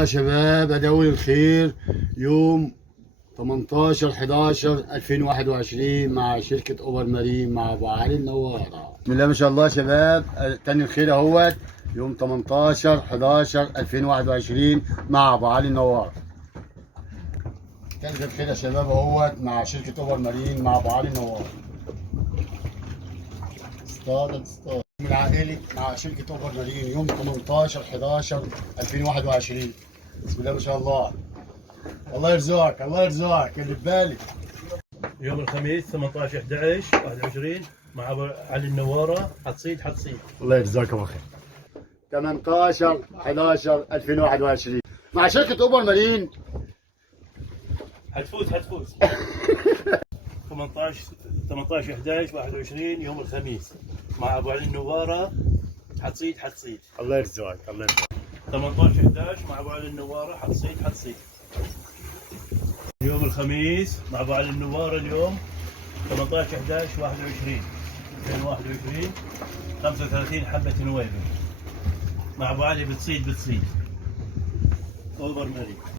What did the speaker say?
يا شباب أداوي الخير يوم 18/11/2021 مع شركة أوبر مارين مع أبو علي النوارة. بسم الله ما شاء الله شباب، تاني الخير اهوت يوم 18/11/2021 مع أبو علي النوارة. تاني الخير يا شباب اهوت مع شركة أوبر مارين مع أبو علي النوارة. اصطاد من العائلي مع شركة أوبر مارين يوم 18/11/2021. بسم الله ما شاء الله. الله يرزقك الله يرزقك اللي ببالك. يوم الخميس 18/11/21 مع أبو علي النوارة. حتصيد الله يجزاك ابو خير. 18/11/2021 مع شركة أوبر مارين. حتفوز 18/11/21 يوم الخميس مع أبو علي النوارة. حتصيد الله يرزقك الله يرزقك. 18/11 مع أبو علي النوارة. حتصيد يوم الخميس مع أبو علي النوارة. اليوم 18/11/2021 35 حبة نويبة مع أبو علي. بتصيد أوبر مارين.